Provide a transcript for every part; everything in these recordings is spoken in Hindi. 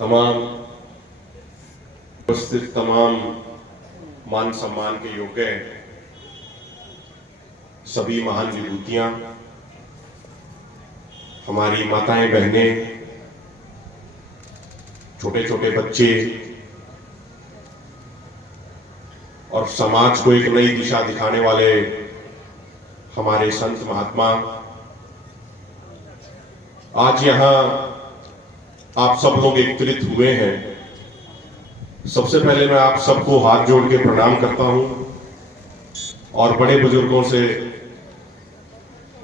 तमाम उपस्थित तमाम मान सम्मान के योग्य सभी महान विभूतियां, हमारी माताएं बहनें, छोटे छोटे बच्चे और समाज को एक नई दिशा दिखाने वाले हमारे संत महात्मा, आज यहां आप सब लोग एकत्रित हुए हैं। सबसे पहले मैं आप सबको हाथ जोड़ के प्रणाम करता हूं और बड़े बुजुर्गों से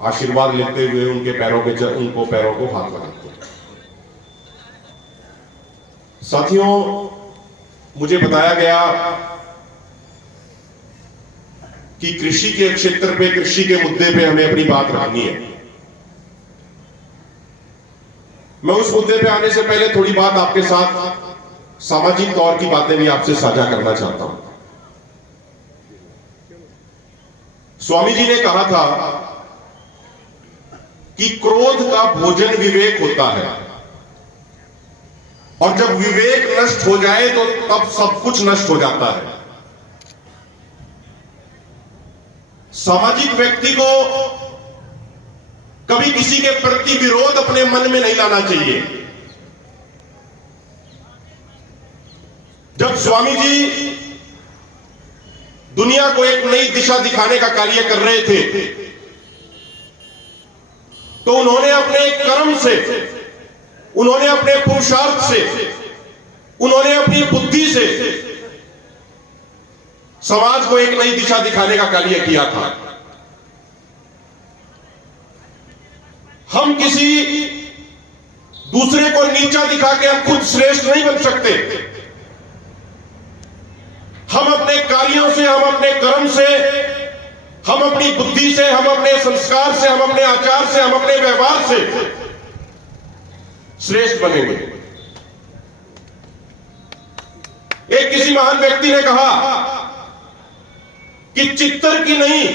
आशीर्वाद लेते हुए उनको पैरों को हाथ लगाते हैं। साथियों, मुझे बताया गया कि कृषि के क्षेत्र पे, कृषि के मुद्दे पे हमें अपनी बात रखनी है। मैं उस मुद्दे पे आने से पहले थोड़ी बात आपके साथ सामाजिक तौर की बातें भी आपसे साझा करना चाहता हूं। स्वामी जी ने कहा था कि क्रोध का भोजन विवेक होता है और जब विवेक नष्ट हो जाए तो तब सब कुछ नष्ट हो जाता है। सामाजिक व्यक्ति को कभी किसी के प्रति विरोध अपने मन में नहीं लाना चाहिए। जब स्वामी जी दुनिया को एक नई दिशा दिखाने का कार्य कर रहे थे तो उन्होंने अपने कर्म से, उन्होंने अपने पुरुषार्थ से, उन्होंने अपनी बुद्धि से समाज को एक नई दिशा दिखाने का कार्य किया था। हम किसी दूसरे को नीचा दिखा के हम खुद श्रेष्ठ नहीं बन सकते। हम अपने कार्यों से, हम अपने कर्म से, हम अपनी बुद्धि से, हम अपने संस्कार से, हम अपने आचार से, हम अपने व्यवहार से श्रेष्ठ बनेंगे। एक किसी महान व्यक्ति ने कहा कि चित्तर की नहीं,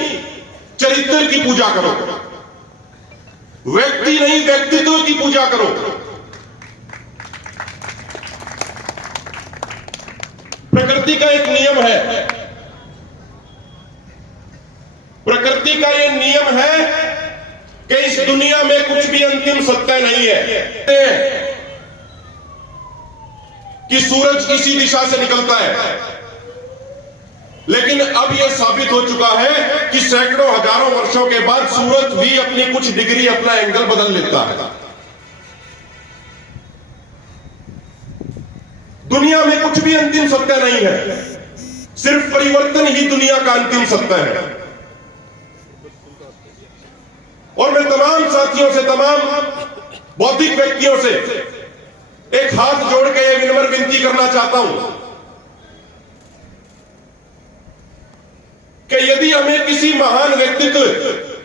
चरित्र की पूजा करो, व्यक्ति नहीं व्यक्तित्व की पूजा करो। प्रकृति का एक नियम है, प्रकृति का यह नियम है कि इस दुनिया में कुछ भी अंतिम सत्य नहीं है। कि सूरज किसी दिशा से निकलता है, लेकिन अब यह साबित हो चुका है कि सैकड़ों हजारों वर्षों के बाद सूरज भी अपनी कुछ डिग्री, अपना एंगल बदल लेता है। दुनिया में कुछ भी अंतिम सत्य नहीं है, सिर्फ परिवर्तन ही दुनिया का अंतिम सत्य है। और मैं तमाम साथियों से, तमाम बौद्धिक व्यक्तियों से एक हाथ जोड़ के ये विनम्र विनती करना चाहता हूं कि यदि हमें किसी महान व्यक्तित्व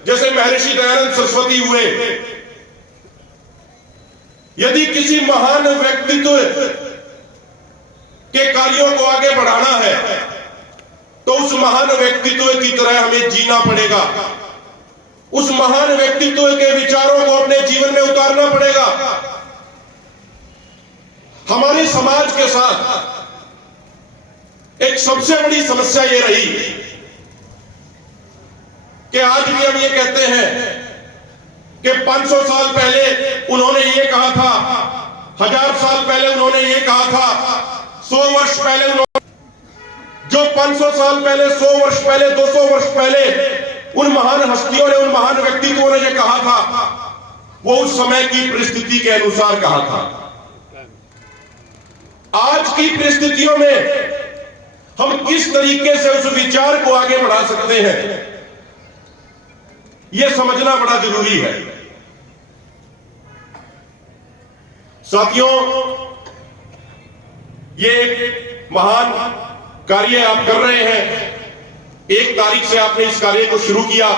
जैसे महर्षि दयानंद सरस्वती हुए, यदि किसी महान व्यक्तित्व के कार्यों को आगे बढ़ाना है तो उस महान व्यक्तित्व की तरह हमें जीना पड़ेगा, उस महान व्यक्तित्व के विचारों को अपने जीवन में उतारना पड़ेगा। हमारे समाज के साथ एक सबसे बड़ी समस्या यह रही कि आज भी हम ये कहते हैं कि 500 साल पहले उन्होंने ये कहा था, 1000 साल पहले उन्होंने ये कहा था, 100 वर्ष पहले उन्होंने, जो 500 साल पहले, 100 वर्ष पहले, 200 वर्ष पहले उन महान हस्तियों ने, उन महान व्यक्तित्वों ने ये कहा था, वो उस समय की परिस्थिति के अनुसार कहा था। आज की परिस्थितियों में हम किस तरीके से उस विचार को आगे बढ़ा सकते हैं, यह समझना बड़ा जरूरी है। साथियों, ये एक महान कार्य आप कर रहे हैं। 1 तारीख से आपने इस कार्य को शुरू किया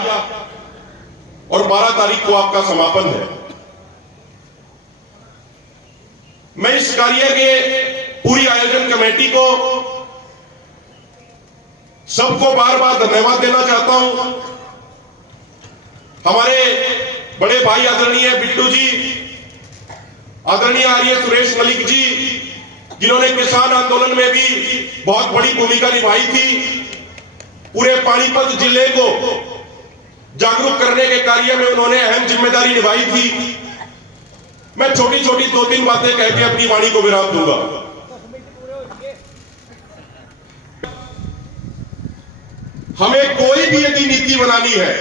और 12 तारीख को आपका समापन है। मैं इस कार्य के पूरी आयोजन कमेटी को, सबको बार बार धन्यवाद देना चाहता हूं। हमारे बड़े भाई आदरणीय बिट्टू जी, आदरणीय आर्य सुरेश मलिक जी, जिन्होंने किसान आंदोलन में भी बहुत बड़ी भूमिका निभाई थी, पूरे पानीपत जिले को जागरूक करने के कार्य में उन्होंने अहम जिम्मेदारी निभाई थी। मैं छोटी छोटी 2-3 बातें कह के अपनी वाणी को विराम दूंगा। हमें कोई भी यदि नीति बनानी है,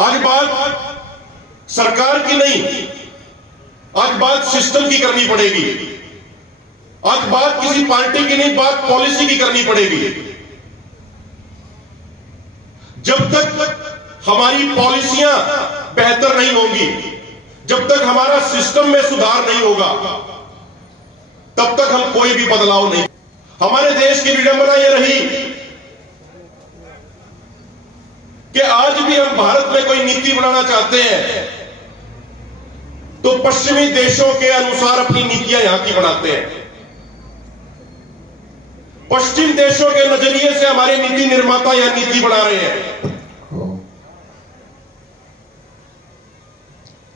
आज बात सरकार की नहीं, आज बात सिस्टम की करनी पड़ेगी। आज बात किसी पार्टी की नहीं, बात पॉलिसी की करनी पड़ेगी। जब तक हमारी पॉलिसियां बेहतर नहीं होंगी, जब तक हमारा सिस्टम में सुधार नहीं होगा, तब तक हम कोई भी बदलाव नहीं। हमारे देश की विडंबना यह रही कि आज भी हम भारत में कोई नीति बनाना चाहते हैं तो पश्चिमी देशों के अनुसार अपनी नीतियां यहां की बनाते हैं। पश्चिम देशों के नजरिए से हमारे नीति निर्माता यहां नीति बना रहे हैं।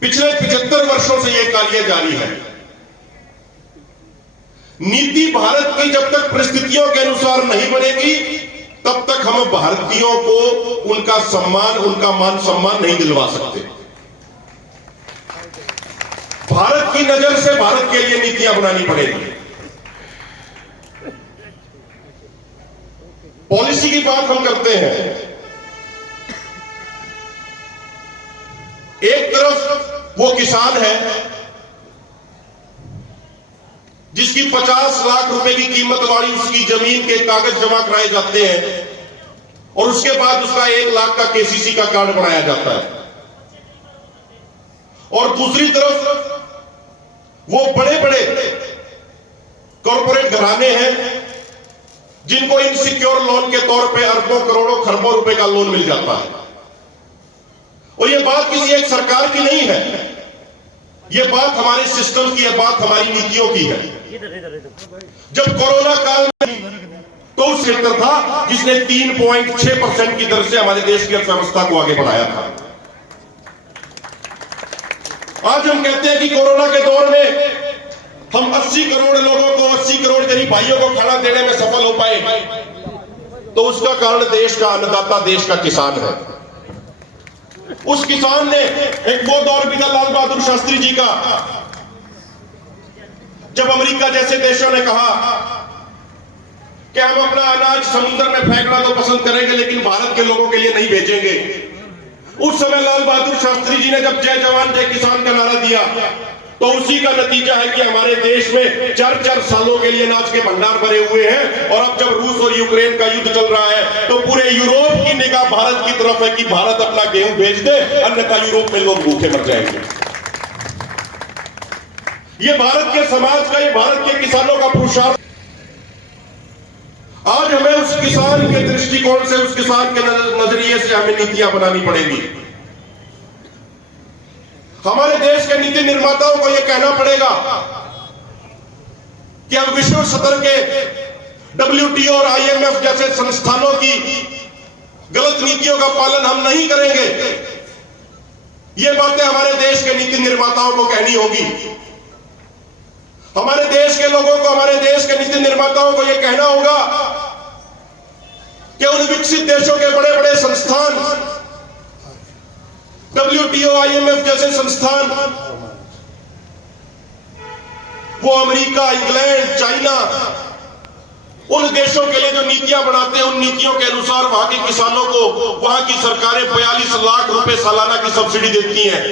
पिछले 75 वर्षों से यह कार्य जारी है। नीति भारत की जब तक परिस्थितियों के अनुसार नहीं बनेगी, तब तक हम भारतीयों को उनका सम्मान, उनका मान सम्मान नहीं दिलवा सकते। भारत की नजर से भारत के लिए नीतियां बनानी पड़ेगी। पॉलिसी की बात हम करते हैं। एक तरफ वो किसान है जिसकी 50 लाख रुपए की कीमत वाली उसकी जमीन के कागज जमा कराए जाते हैं और उसके बाद उसका 1 लाख का केसीसी का कार्ड बनाया जाता है। और दूसरी तरफ वो बड़े बड़े कॉर्पोरेट घराने हैं जिनको इनसिक्योर लोन के तौर पे अरबों करोड़ों खरबों रुपए का लोन मिल जाता है। और ये बात किसी एक सरकार की नहीं है, ये बात हमारे सिस्टम की है, बात हमारी नीतियों की है। जब कोरोना काल में तो उस सेक्टर था जिसने 3.6% की दर से हमारे देश की अर्थव्यवस्था को आगे बढ़ाया था। आज हम कहते हैं कि कोरोना के दौर में हम 80 करोड़ लोगों को, 80 करोड़ गरीब भाइयों को खाना देने में सफल हो पाए, तो उसका कारण देश का अन्नदाता, देश का किसान है। उस किसान ने एक वो दौर भी था लाल बहादुर शास्त्री जी का, जब अमेरिका जैसे देशों ने कहा कि हम अपना अनाज समुद्र में फेंकना तो पसंद करेंगे लेकिन भारत के लोगों के लिए नहीं भेजेंगे। उस समय लाल बहादुर शास्त्री जी ने जब जय जवान जय किसान का नारा दिया, तो उसी का नतीजा है कि हमारे देश में 4-4 सालों के लिए अनाज के भंडार भरे हुए हैं। और अब जब रूस और यूक्रेन का युद्ध चल रहा है तो पूरे यूरोप की निगाह भारत की तरफ है कि भारत अपना गेहूं भेज दे, अन्यथा यूरोप में लोग भूखे मर जाएंगे। ये भारत के समाज का, ये भारत के किसानों का पुरुषार्थ। आज हमें उस किसान के दृष्टिकोण से, उस किसान के नजरिए से हमें नीतियां बनानी पड़ेगी। हमारे देश के नीति निर्माताओं को यह कहना पड़ेगा कि हम विश्व स्तर के WTO और IMF जैसे संस्थानों की गलत नीतियों का पालन हम नहीं करेंगे। ये बातें हमारे देश के नीति निर्माताओं को कहनी होगी। हमारे देश के लोगों को, हमारे देश के नीति निर्माताओं को यह कहना होगा कि उन विकसित देशों के बड़े बड़े संस्थान, WTO, IMF जैसे संस्थान, वो अमेरिका, इंग्लैंड, चाइना, उन देशों के लिए जो नीतियां बनाते हैं, उन नीतियों के अनुसार वहां के किसानों को वहां की सरकारें 42 लाख रुपए सालाना की सब्सिडी देती हैं।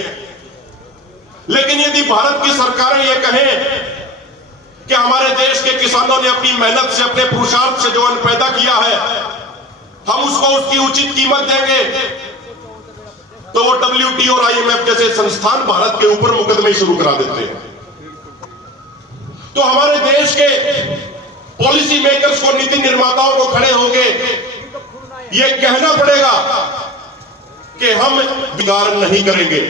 लेकिन यदि भारत की सरकारें यह कहें कि हमारे देश के किसानों ने अपनी मेहनत से, अपने पुरुषार्थ से जो अन्न पैदा किया है, हम उसको उसकी उचित कीमत देंगे, तो वो WTO और IMF जैसे संस्थान भारत के ऊपर मुकदमे शुरू करा देते हैं। तो हमारे देश के पॉलिसी मेकर्स को, नीति निर्माताओं को खड़े होके ये कहना पड़ेगा कि हम बिगाड़ नहीं करेंगे।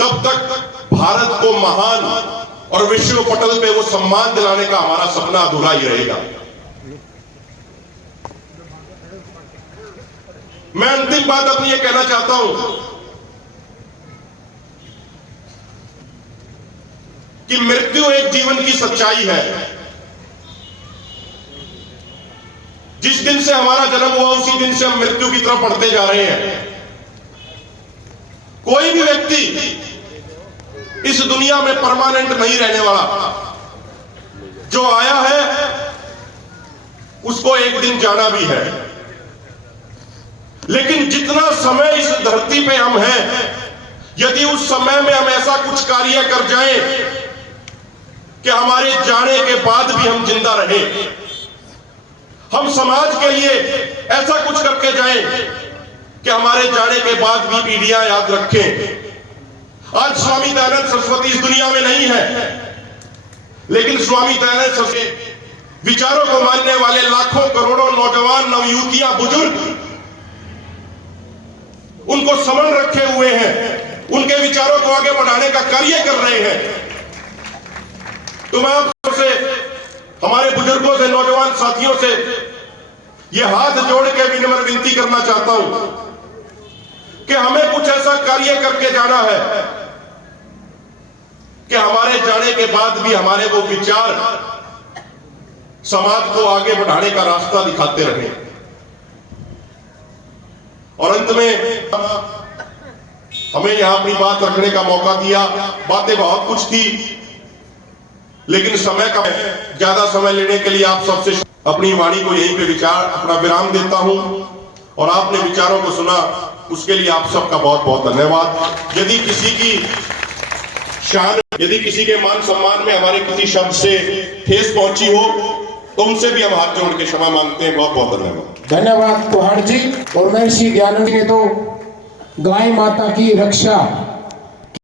तब तक भारत को महान और विश्व पटल पे वो सम्मान दिलाने का हमारा सपना अधूरा ही रहेगा। मैं अंतिम बात अपनी ये कहना चाहता हूं कि मृत्यु एक जीवन की सच्चाई है। जिस दिन से हमारा जन्म हुआ उसी दिन से हम मृत्यु की तरफ बढ़ते जा रहे हैं। कोई भी व्यक्ति इस दुनिया में परमानेंट नहीं रहने वाला। जो आया है उसको एक दिन जाना भी है। लेकिन जितना समय इस धरती पे हम हैं, यदि उस समय में हम ऐसा कुछ कार्य कर जाएं कि हमारे जाने के बाद भी हम जिंदा रहें, हम समाज के लिए ऐसा कुछ करके जाएं कि हमारे जाने के बाद भी पीढ़ियां याद रखें। आज स्वामी दयानंद सरस्वती इस दुनिया में नहीं है, लेकिन स्वामी दयानंद सरस्वती विचारों को मानने वाले लाखों करोड़ों नौजवान, नवयुवतियां, बुजुर्ग उनको समन रखे हुए हैं, उनके विचारों को आगे बढ़ाने का कार्य कर रहे हैं। तो मैं आप सबसे, हमारे बुजुर्गों से, नौजवान साथियों से यह हाथ जोड़ के विनम्र विनती करना चाहता हूं कि हमें कुछ ऐसा कार्य करके जाना है कि हमारे जाने के बाद भी हमारे वो विचार समाज को आगे बढ़ाने का रास्ता दिखाते रहे। और अंत में हमें यहां अपनी बात रखने का मौका दिया। बातें बहुत कुछ थी, लेकिन समय का ज्यादा समय लेने के लिए आप सबसे अपनी वाणी को यहीं पे विचार अपना विराम देता हूं। और आपने विचारों को सुना, उसके लिए आप सबका बहुत बहुत धन्यवाद। यदि किसी की शान, यदि किसी के मान सम्मान में हमारे किसी शब्द से ठेस पहुंची हो तो उनसे भी हम हाथ जोड़ के क्षमा मांगते हैं। बहुत बहुत धन्यवाद। धन्यवाद कुहाड़ जी। और महर्षि दयानंद ने तो गाय माता की रक्षा